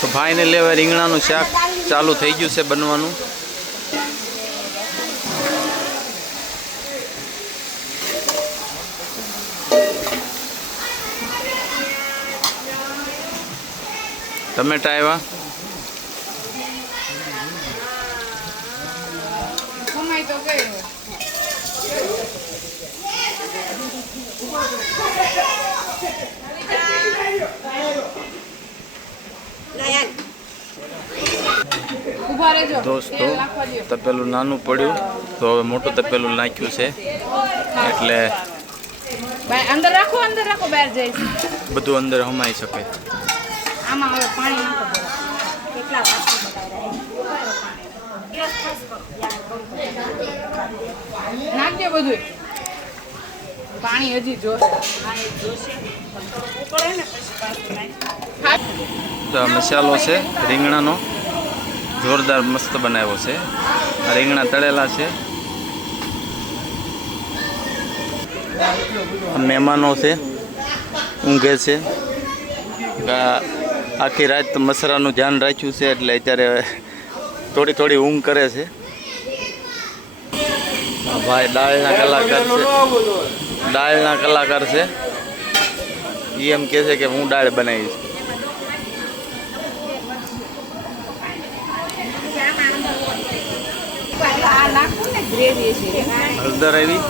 તો ફાઇનલી હવે રીંગણાનું શાક ચાલુ થઈ ગયું છે બનવાનું. ટમેટા આવ્યા. દોસ્તો તપેલું નાનું પડ્યું તો હવે મોટું તપેલું નાખ્યું છે એટલે અંદર રાખો બહાર જાય બધું અંદર હમાઈ શકે. આમાં હવે પાણી નાખો. કેટલા વાસણ નાખજો બધું પાણી હજી જોશે. તો આ મસાલો છે રીંગણાનો, જોરદાર મસ્ત બનાવ્યો છે. રીંગણા તળેલા છે. મહેમાનો છે, ઊંઘે છે. આખી રાત મસાલાનું ધ્યાન રાખ્યું છે એટલે અત્યારે થોડી ઊંઘ કરે છે. ભાઈ દાળના કલાકાર છે. એ એમ કહે છે કે હું દાળ બનાવીશ. હળદર આવી,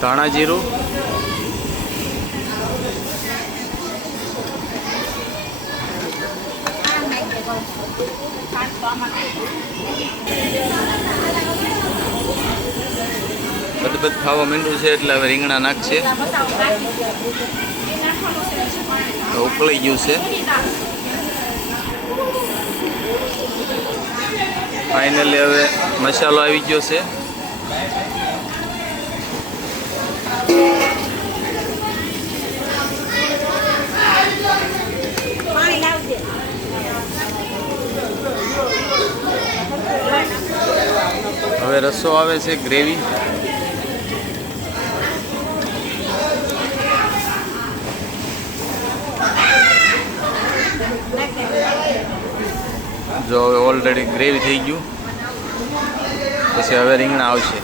ધાણા જીરું, બધું ખાવા માંડ્યું છે એટલે હવે રીંગણા નાખશે. ઉકળી ગયું છે. ફાઇનલી હવે મસાલો આવી ગયો છે. હવે રસો આવે છે, ગ્રેવી. જો હવે ઓલરેડી ગ્રેવી થઈ ગયું, પછી હવે રીંગણા આવશે.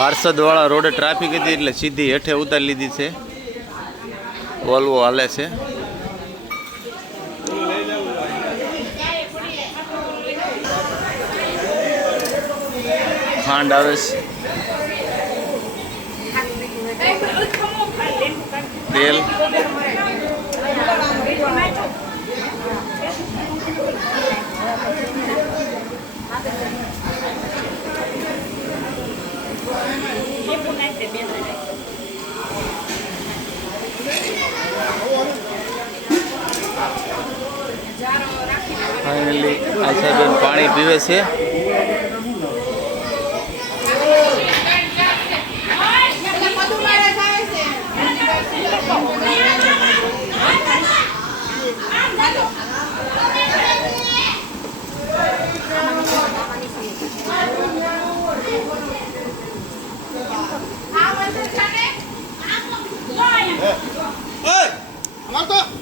વારસદવાળા રોડે ટ્રાફિક હતી એટલે સીધી હેઠે ઉતારી લીધી છે. વોલ્વો હાલે છે. ખાંડ આવે છે, તેલ, ફાઇનલી આશાબેન પાણી પીવે છે.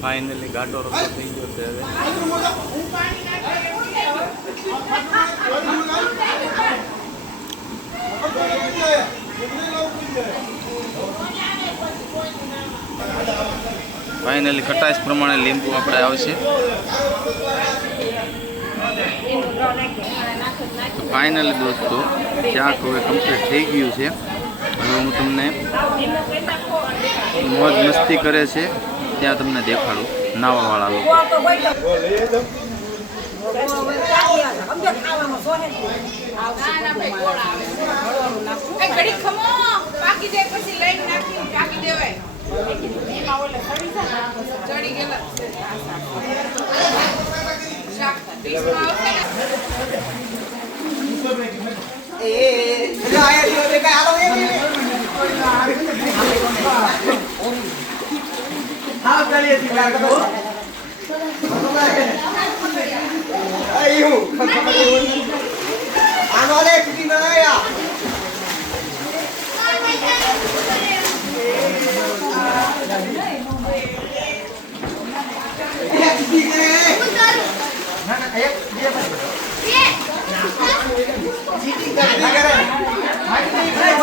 ફાઇનલી ઘાટો રસ્તો થઈ ગયો છે. હવે ફાઇનલી ખટાશ પ્રમાણે લીંબુ આપણે આવશે. ફાઇનલી દોસ્તો શાક હવે કમ્પ્લીટ થઈ ગયું છે. હવે હું તમને મોજ મસ્તી કરે છે ત્યાં તમને દેખાડું નાવાવાળા લોકો. એમાં ઓલે સડી જાય ને ચડી ગયેલા શાક પીસમાં આવશે Nah,